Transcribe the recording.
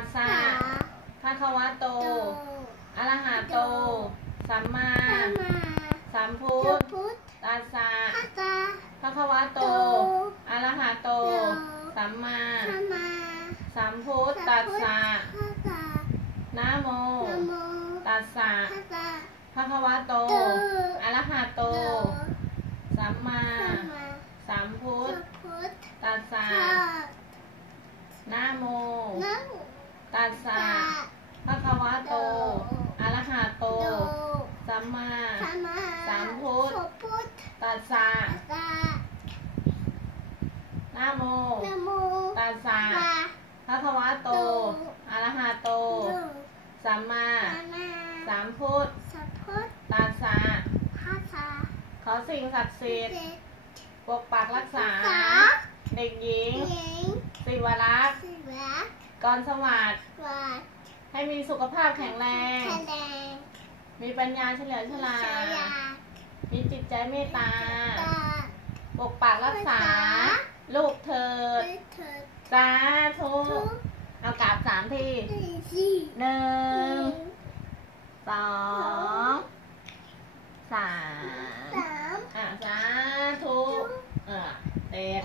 สสะภะคะวะโต อะระหะโต สัมมา สัมพุทธัสสะภะคะวะโต อะระหะโต สัมมา สัมพุทธัสสะนะโม ตัสสะภะคะวะโต อะระหะโต สัมมา สัมพุทธัสสะนะโม ตัสสะภะคะวะโต อะระหะโต สัมมาสัมพุทธัสสะนะโม ตัสสะภะคะวะโต อะระหะโต สัมมาสัมพุทธัสสะขอสิ่งศักดิ์สิทธิ์ปกปักรักษา เด็กหญิง สิวรักษ์ ก่อนสวัสดีให้มีสุขภาพแข็งแรงมีปัญญาเฉลียวฉลาดมีจิตใจเมตตา ปกปักรักษา ลูกเธอสาทุเอากราบสามทีหนึ่งสองสามอ่าสาทุเออเต็ม